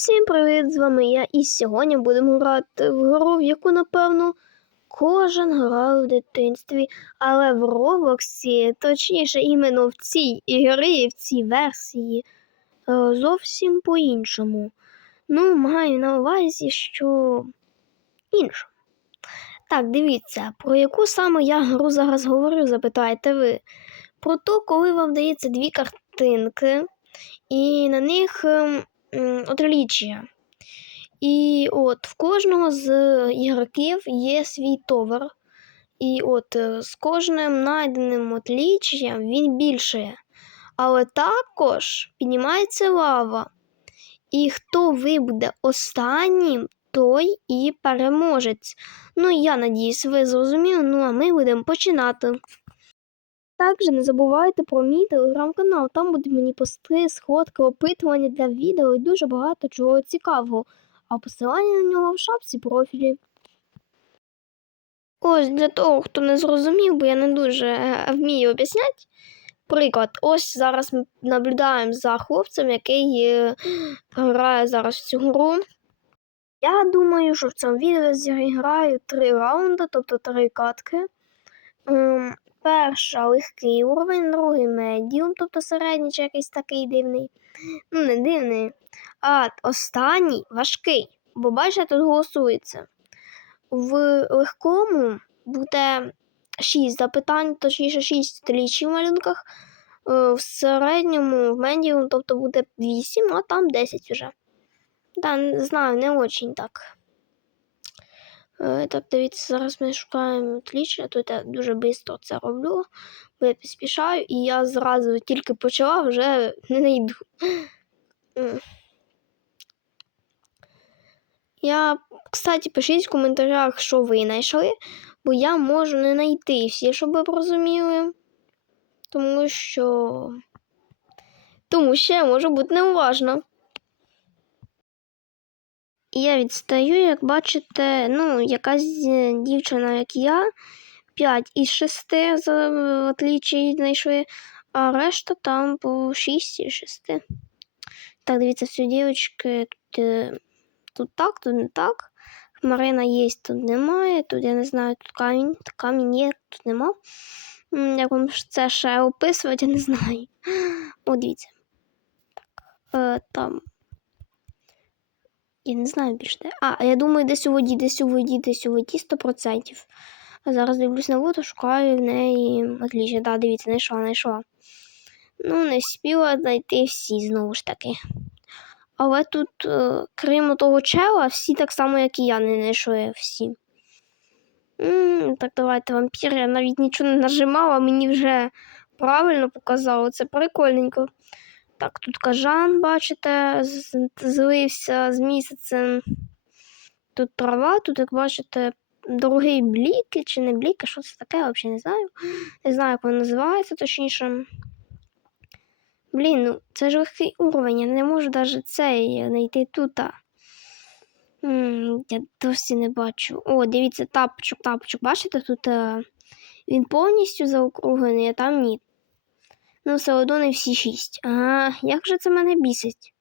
Всім привіт! З вами я. І сьогодні будемо грати в гру, в яку, напевно, кожен грав в дитинстві, але в Роблоксі, точніше, іменно в цій ігрі, в цій версії, е, зовсім по-іншому. Ну, маю на увазі, що інше. Так, дивіться, про яку саме я гру зараз говорю, запитаєте ви. Про то, коли вам дається дві картинки, і на них отліччя. І от в кожного з ігроків є свій товар. І от е, з кожним знайденим отліччям він більшає. Але також піднімається лава. І хто вибуде останнім, той і переможець. Ну, я надіюсь, ви зрозуміли. Ну а ми будемо починати. Також не забувайте про мій телеграм-канал. Там будуть мені пости, сходки, опитування для відео і дуже багато чого цікавого. А посилання на нього в шапці профілі. Ось для того, хто не зрозумів, бо я не дуже е, вмію об'ясняти. Приклад, ось зараз ми наблюдаємо за хлопцем, який е, грає зараз в цю гру. Я думаю, що в цьому відео я зіграю три раунди, тобто три катки. Перша легкий уровень, другий медіум, тобто середній чи якийсь такий дивний. Ну, не дивний. А останній важкий, бо бачите, тут голосується. В легкому буде 6 запитань, точніше 6 лічів в малюнках. Е, В середньому, в медіум, тобто буде 8, а там 10 вже. Да, не знаю, не очень так. Е, Так, дивіться, зараз ми шукаємо тліччя. Тут я дуже швидко це роблю, бо я поспішаю, і я зразу тільки почала, вже не знайду. Я, кстати, пишіть в коментарях, що ви знайшли, бо я можу не знайти всі, щоб ви розуміли. Тому що. Тому що я можу бути неуважна. І я відстаю, як бачите, ну, якась е, дівчина, як я, 5 із 6 за отлічі знайшли, а решта там по 6 із 6. Так, дивіться, все, дівчатки, тут, е, тут так, тут не так. Хмарина є, тут немає. Тут я не знаю, тут камінь, тут камінь є, тут нема. Як вам це ще описувати, я не знаю. О, дивіться. Так, е, там. Я не знаю більше. А, я думаю, десь у воді, десь у воді, десь у воді 100%. А зараз дивлюсь на воду, шукаю в неї. Отлично, да, дивіться, знайшла, знайшла. Ну, не спіла знайти всі знову ж таки. Але тут, е, крім того чела, всі так само, як і я, не знайшли всі. м так, давайте вампір. Я навіть нічого не нажимала, мені вже правильно показало. Це прикольненько. Так, тут кажан, бачите, злився з місяцем. Тут трава, тут, як бачите, другий бліки чи не бліки, що це таке, взагалі не знаю. Не знаю, як воно називається, точніше. Блін, ну це ж легкий уровень, я не можу навіть цей знайти тут. Я досі не бачу. О, дивіться, тапочок, тапочок. Бачите, тут е, він повністю заокруглений, а там ні. Ну, все всі шість. Ага, як же це мене бісить?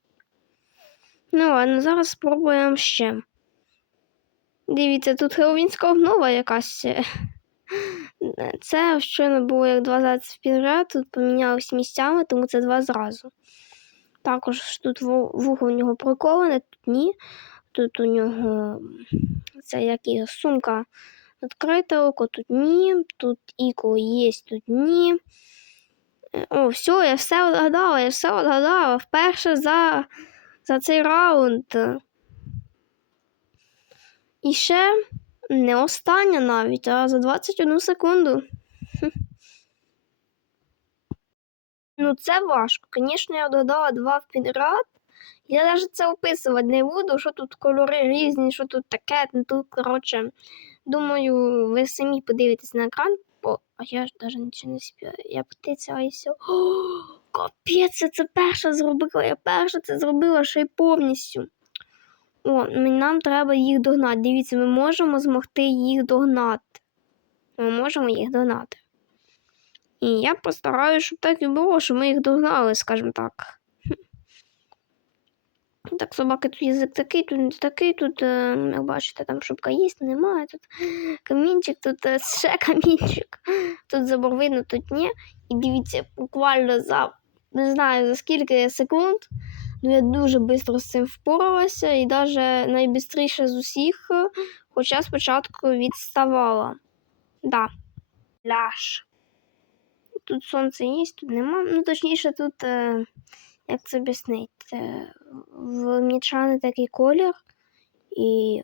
Ну ладно, зараз спробуємо ще. Дивіться, тут хеловінська обнова якась. Це щойно було як два зайці підряд, тут помінялись місцями, тому це два зразу. Також тут ву- вухо у нього приколене, тут ні. Тут у нього це як і сумка відкрита, око тут ні, тут іко є, тут ні. О, все, я все відгадала, я все відгадала. Вперше за, за цей раунд. І ще не остання навіть, а за 21 секунду. Ну, це важко. Звісно, я додала два в підряд. Я навіть це описувати не буду, що тут кольори різні, що тут таке, ну тут, коротше, думаю, ви самі подивитесь на екран, бо а я ж навіть нічого не спію. Я птиця, і все. О, капець, це перша зробила. Я перша це зробила ще й повністю. О, нам треба їх догнати. Дивіться, ми можемо змогти їх догнати. Ми можемо їх догнати. І я постараюся, щоб так і було, щоб ми їх догнали, скажімо так. Тут так собаки, тут язик такий, тут не такий, тут, як бачите, там шубка є, немає, тут камінчик, тут ще камінчик, тут забор видно, тут ні. І дивіться, буквально за не знаю за скільки секунд. Ну, я дуже швидко з цим впоралася і навіть найбистріше з усіх, е, хоча спочатку відставала. Да. Ляж. Тут сонце є, тут нема. Ну, точніше, тут, е, як це об'яснити, е, в мічани такий колір, і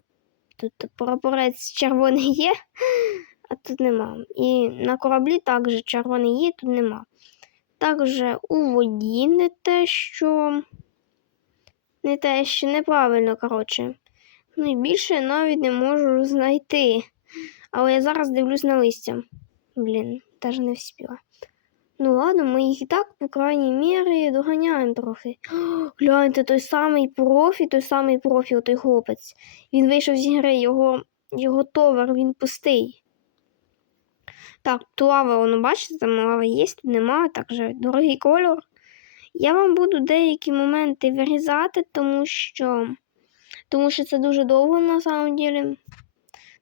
тут прапорець червоний є, а тут нема. І на кораблі також червоний є, тут нема. Також у воді не те, що не те, що неправильно, коротше. Ну і більше навіть не можу знайти. Але я зараз дивлюсь на листя. Блін, теж не вспіла. Ну ладно, ми їх і так, по крайній мірі, доганяємо трохи. Гляньте, той самий профі, той самий профі, той хлопець. Він вийшов з гри, його, його товар, він пустий. Так, тут лава, воно бачите, там лава є, тут немає, так же дорогий кольор. Я вам буду деякі моменти вирізати, тому що тому що це дуже довго на самом деле.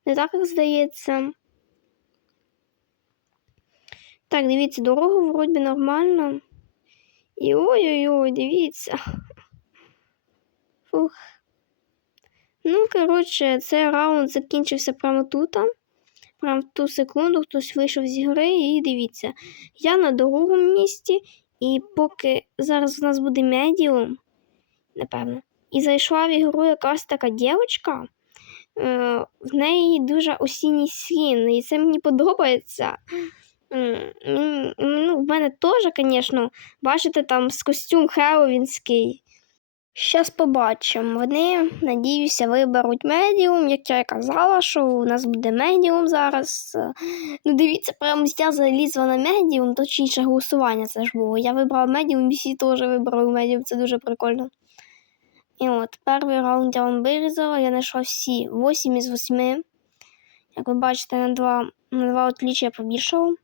Не так, як здається. Так, дивіться, дорога вроді нормально. І ой-ой-ой, дивіться. Фух. Ну, коротше, цей раунд закінчився прямо тут. Прямо в ту секунду хтось вийшов з гри і дивіться. Я на другому місці, і поки зараз у нас буде медіум, напевно. І зайшла в ігру якась така дівчинка. Е, в неї дуже осінній скін, і це мені подобається. М, Ну, в мене теж, звісно, бачите, там з костюм Хеллоуінський. Щас побачимо. Вони, надіюся, виберуть медіум, як я казала, що у нас буде медіум зараз. Ну, дивіться, прямо я залізла на медіум, точніше голосування це ж було. Я вибрала медіум, і всі теж вибрали медіум, це дуже прикольно. І от, перший раунд я вам вирізала, я знайшла всі 8 із 8. Як ви бачите, на два, на два отліччя я побільшала.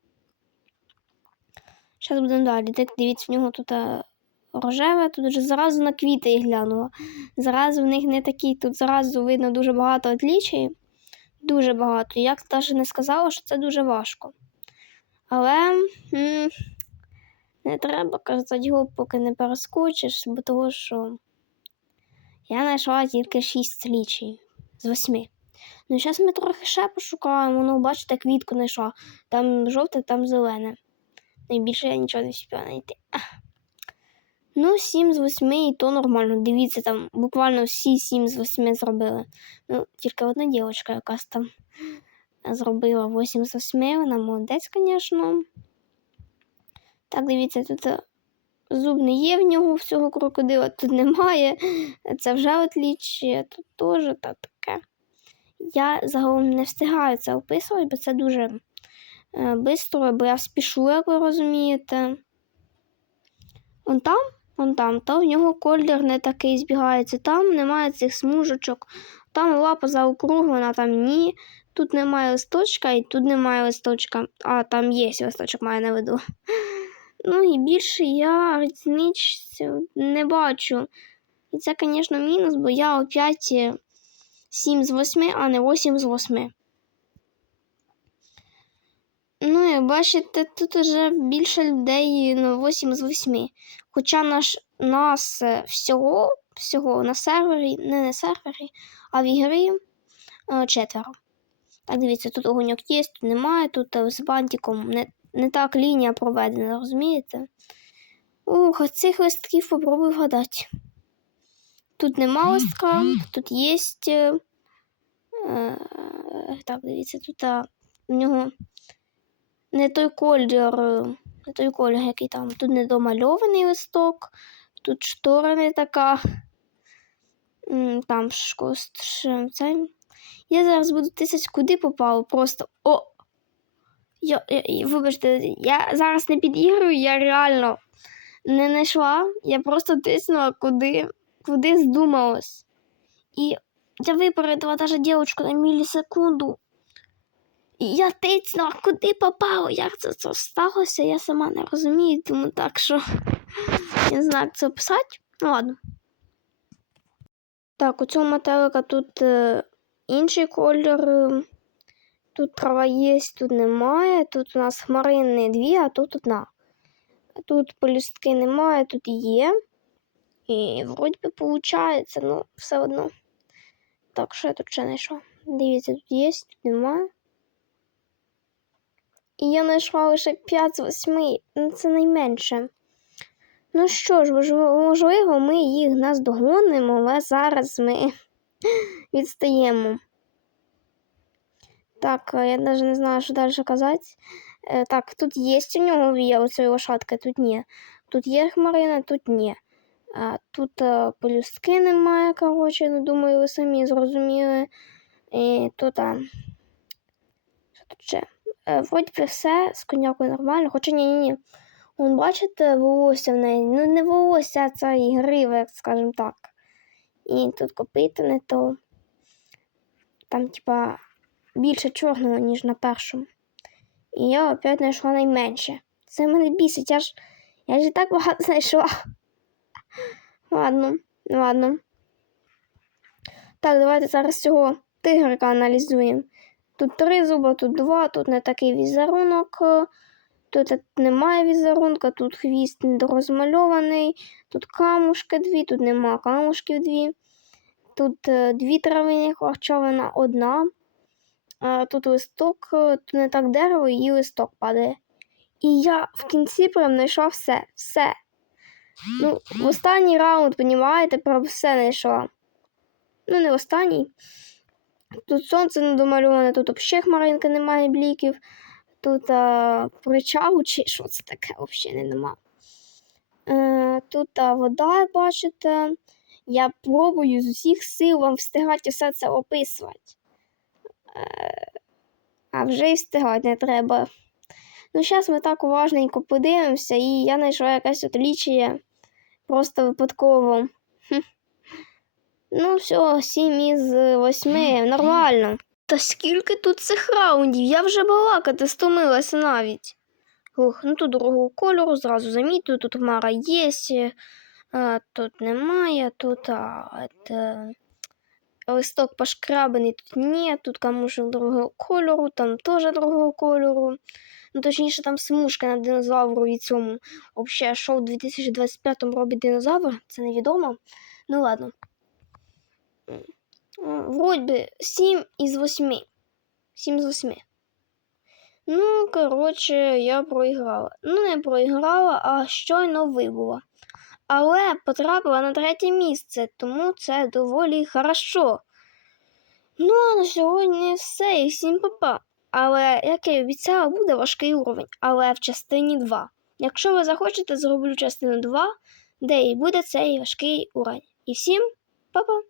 Зараз будемо далі. Так, дивіться, в нього тут е, рожеве, тут вже зразу на квіти глянула. Зразу в них не такі, тут зразу видно дуже багато отлічій. Дуже багато. Я навіть не сказала, що це дуже важко. Але м не треба казати його, поки не перескочиш, бо того, що я знайшла тільки 6 слідчий з 8. Ну, зараз ми трохи ще пошукаємо. Ну, бачите, квітку знайшла. Там жовте, там зелене. Найбільше я нічого не встигла знайти. Ну, 7 з 8 і то нормально. Дивіться, там буквально всі 7 з 8 зробили. Ну, тільки одна дівчинка якась там зробила 8 з 8. Вона молодець, звісно. Так, дивіться, тут е, зуб не є в нього в цього крокодила, тут немає. Це вже отліччя, тут теж та таке. Я загалом не встигаю це описувати, бо це дуже швидко, бо я спішу, як ви розумієте. Вон там, вон там, то в нього колір не такий збігається. Там немає цих смужечок, там лапа заокруглена, там ні. Тут немає листочка і тут немає листочка. А, там є листочок, маю на виду. Ну і більше я різниці не бачу. І це, звісно, мінус, бо я опять 7 з 8, а не 8 з 8. Ну, як бачите, тут вже більше людей на 8 з 8. Хоча наш, нас е, всього всього на сервері, не на сервері, а в ігрі е, четверо. Так, дивіться, тут огоньок є, тут немає, тут е, з бантиком не, не так лінія проведена, розумієте? Ух, а цих листків попробуй вгадати. Тут нема листка, тут є. Е, так, дивіться, тут а, у нього не той колір, е, не той колір, який там. Тут не домальований листок, тут штора не така. Там цей. Я зараз буду тисяч куди попав, просто о! Я, я, Вибачте, я зараз не підігрую, я реально не знайшла. Я просто тиснула куди, куди здумалась. І я випередила навіть дівчинку на мілісекунду. Я тицнула, куди попало, як це, це сталося, я сама не розумію, тому так що я не знаю, як це описати. Ну ладно. Так, у цього метелика тут е, інший колір. е, Тут трава є, тут немає. Тут у нас хмарини дві, а тут одна. Тут полюстки немає, тут є. І вроді би виходить, ну, все одно. Так, що я тут ще знайшла? Дивіться, тут є, тут немає. І я знайшла лише 5 з 8. Ну, це найменше. Ну що ж, можливо, ми їх наздогонимо, але зараз ми відстаємо. Так, е, я навіть не знаю, що далі казати. Е, Так, тут є у нього вія у цієї лошадки, тут ні. Тут є хмарина, тут ні. Тут е, полюстки немає, коротше, ну думаю, ви самі зрозуміли. І тут. А... Що тут ще? Е, вроді би все з конякою нормально, хоча ні, ні, ні. Вон, бачите, волосся в неї. Ну, не волосся, а це і грива, скажімо так. І тут копита не то. Там, типа, більше чорного, ніж на першому. І я опять знайшла найменше. Це мене бісить, я ж, я ж і так багато знайшла. Ладно, ладно. Так, давайте зараз цього тигрика аналізуємо. Тут три зуба, тут два, тут не такий візерунок, е, тут немає візерунка, тут хвіст недорозмальований, тут камушки дві, тут нема камушків дві. Тут е, дві травині харчовина, одна. Тут листок, е, тут не так дерево, і листок падає. І я в кінці прям знайшла все, все. Ну, в останній раунд, понімаєте, про все знайшла. Ну, не останній. Тут сонце не домальоване, тут взагалі хмаринки немає бліків. Тут а, причалу чи що це таке, взагалі не нема. Е, тут а, вода, бачите. Я пробую з усіх сил вам встигати все це описувати. Е, а вже й встигати не треба. Ну, зараз ми так уважненько подивимося, і я знайшла якесь отлічення просто випадково. Хм. Ну, все, 7 із 8, нормально. Та скільки тут цих раундів? Я вже балакати стомилася навіть. Ух, ну тут другого кольору, зразу замітую, тут хмара є, а, тут немає, тут а, это, листок пошкрабаний, тут ні, тут камушек другого кольору, там теж другого кольору. Ну, точніше, там смужка на динозавру і цьому. Взагалі, що в 2025 робить динозавр, це невідомо. Ну ладно. М, е, Вроді 7 із 8. 7 з 8. Ну, коротше, я проіграла. Ну, не проіграла, а щойно вибула. Але потрапила на третє місце, тому це доволі хорошо. Ну, а на сьогодні все, і всім папа. Але, як я обіцяла, буде важкий уровень, але в частині 2. Якщо ви захочете, зроблю частину 2, де і буде цей важкий уровень. І всім па-па!